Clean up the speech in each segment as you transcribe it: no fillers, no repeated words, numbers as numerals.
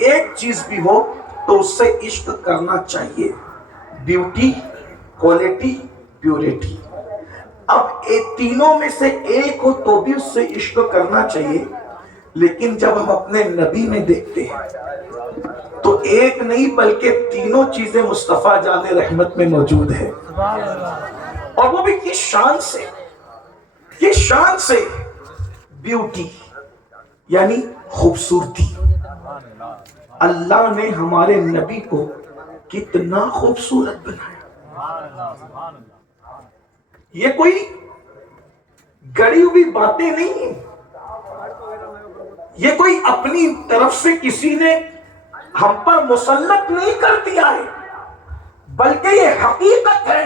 ایک چیز بھی ہو تو اس سے عشق کرنا چاہیے، بیوٹی، کوالٹی، پیورٹی۔ اب تینوں میں سے ایک ہو تو بھی اس سے عشق کرنا چاہیے، لیکن جب ہم اپنے نبی میں دیکھتے ہیں تو ایک نہیں بلکہ تینوں چیزیں مصطفیٰ جان رحمت میں موجود ہیں، اور وہ بھی کس شان سے، کس شان سے؟ بیوٹی یعنی خوبصورتی۔ اللہ نے ہمارے نبی کو کتنا خوبصورت بنایا، یہ کوئی گڑی ہوئی باتیں نہیں ہیں، یہ کوئی اپنی طرف سے کسی نے ہم پر مسلط نہیں کر دیا ہے، بلکہ یہ حقیقت ہے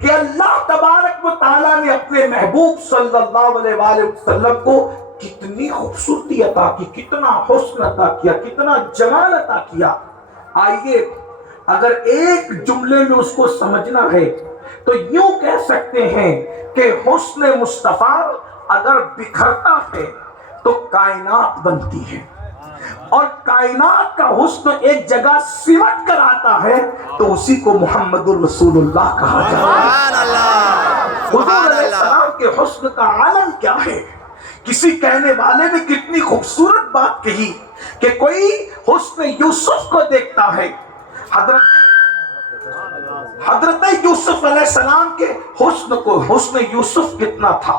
کہ اللہ تبارک و تعالیٰ نے اپنے محبوب صلی اللہ علیہ وآلہ وسلم کو کتنی خوبصورتی عطا کی، کتنا حسن عطا کیا، کتنا جمال عطا کیا۔ آئیے اگر ایک جملے میں اس کو سمجھنا ہے تو یوں کہہ سکتے ہیں کہ حسن مصطفیٰ اگر بکھرتا ہے تو کائنات بنتی ہے، اور کائنات کا حسن ایک جگہ سمٹ کر آتا ہے تو اسی کو محمد الرسول اللہ کہا جاتا ہے۔ حضور علیہ السلام کے حسن کا عالم کیا ہے؟ کسی کہنے والے نے کتنی خوبصورت بات کہی کہ کوئی حسن یوسف کو دیکھتا ہے، حضرت یوسف علیہ السلام کے حسن کو، حسن یوسف کتنا تھا؟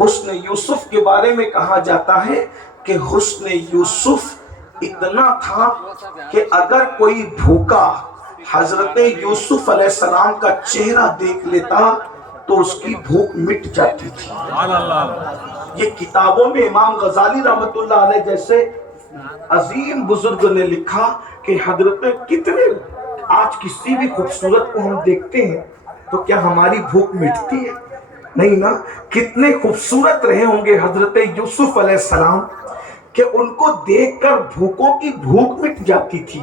حسن یوسف کے بارے میں کہا جاتا ہے کہ حسن یوسف اتنا تھا کہ اگر کوئی بھوکا حضرت یوسف علیہ السلام کا چہرہ دیکھ لیتا تو اس کی بھوک مٹ جاتی تھی۔ یہ کتابوں میں امام غزالی رحمت اللہ علیہ جیسے عظیم بزرگ نے لکھا کہ حضرت کتنے، آج کسی بھی خوبصورت کو ہم دیکھتے ہیں تو کیا ہماری بھوک مٹتی ہے؟ نہیں نا۔ کتنے خوبصورت رہے ہوں گے حضرت یوسف علیہ السلام کہ ان کو دیکھ کر بھوکوں کی بھوک مٹ جاتی تھی،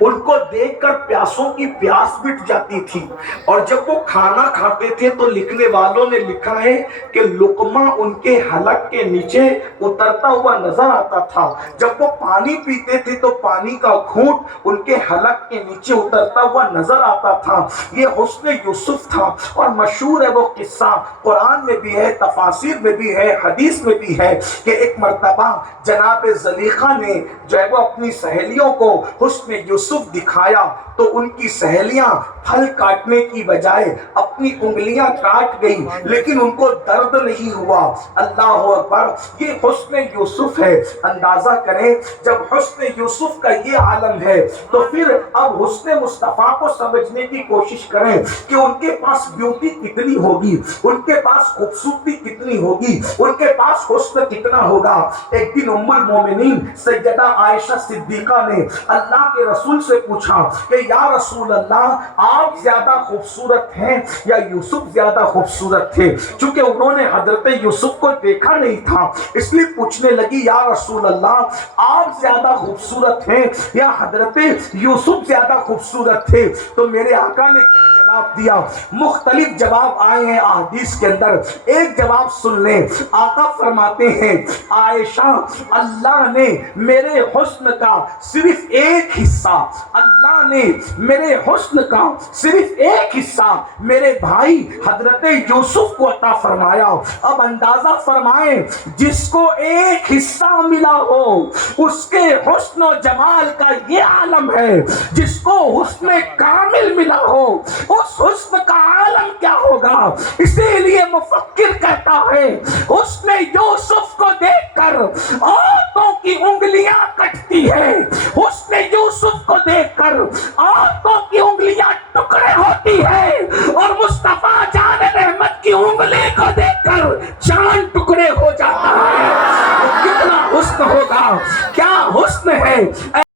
ان کو دیکھ کر پیاسوں کی پیاس مٹ جاتی تھی، اور جب وہ کھانا کھاتے تھے تو لکھنے والوں نے لکھا ہے کہ لقمہ ان کے حلق کے نیچے اترتا ہوا نظر آتا تھا، جب وہ پانی پیتے تھے تو پانی کا گھونٹ ان کے حلق کے نیچے اترتا ہوا نظر آتا تھا۔ یہ حسن یوسف تھا، اور مشہور ہے وہ قصہ، قرآن میں بھی ہے، تفاسیر میں بھی ہے، حدیث میں بھی ہے کہ ایک مرتبہ جناب زلیخا نے جو ہے وہ اپنی سہیلیوں کو حسن یوسف دکھایا تو ان کی سہیلیاں پھل کاٹنے کی بجائے اپنی انگلیاں کاٹ گئی، لیکن ان کو درد نہیں ہوا۔ اللہ اکبر، یہ حسن یوسف ہے۔ اندازہ کریں جب حسن یوسف کا یہ عالم ہے تو پھر اب حسن مصطفیٰ کو سمجھنے کی کوشش کریں کہ ان کے پاس بیوٹی کتنی ہوگی، ان کے پاس خوبصورتی کتنی ہوگی، ان کے پاس حسن کتنا ہوگا۔ ایک دن ام المومنین سیدہ عائشہ صدیقہ نے اللہ کے رسول سے پوچھا کہ یا رسول اللہ، آپ زیادہ خوبصورت ہیں یا یوسف زیادہ خوبصورت تھے؟ چونکہ انہوں نے حضرت یوسف کو دیکھا نہیں تھا، اس لیے پوچھنے لگی یا رسول اللہ، آپ زیادہ خوبصورت ہیں یا حضرت یوسف زیادہ خوبصورت تھے؟ تو میرے آقا نے جواب دیا، مختلف جواب آئے ہیں احادیث کے اندر، ایک جواب سن لیں۔ آقا فرماتے ہیں عائشہ، اللہ نے میرے حسن کا صرف ایک حصہ، اللہ نے میرے حسن کا صرف ایک حصہ میرے بھائی حضرت یوسف کو عطا فرمایا۔ اب اندازہ فرمائیں، جس کو ایک حصہ ملا ہو اس کے حسن و جمال کا یہ عالم ہے، جس کو حسن کامل ملا ہو اس حسن کا عالم کیا ہوگا؟ اسی لیے مفکر کہتا ہے حسن یوسف کو دیکھ کر عورتوں کی انگلیاں کٹتی ہے، حسن یوسف کو دیکھ کر عورتوں کی انگلیاں ٹکڑے ہوتی ہے، اور مصطفیٰ جان رحمت کی انگلی کو دیکھ کر چاند ٹکڑے ہو جاتا ہے۔ کتنا حسن ہوگا، کیا حسن ہے!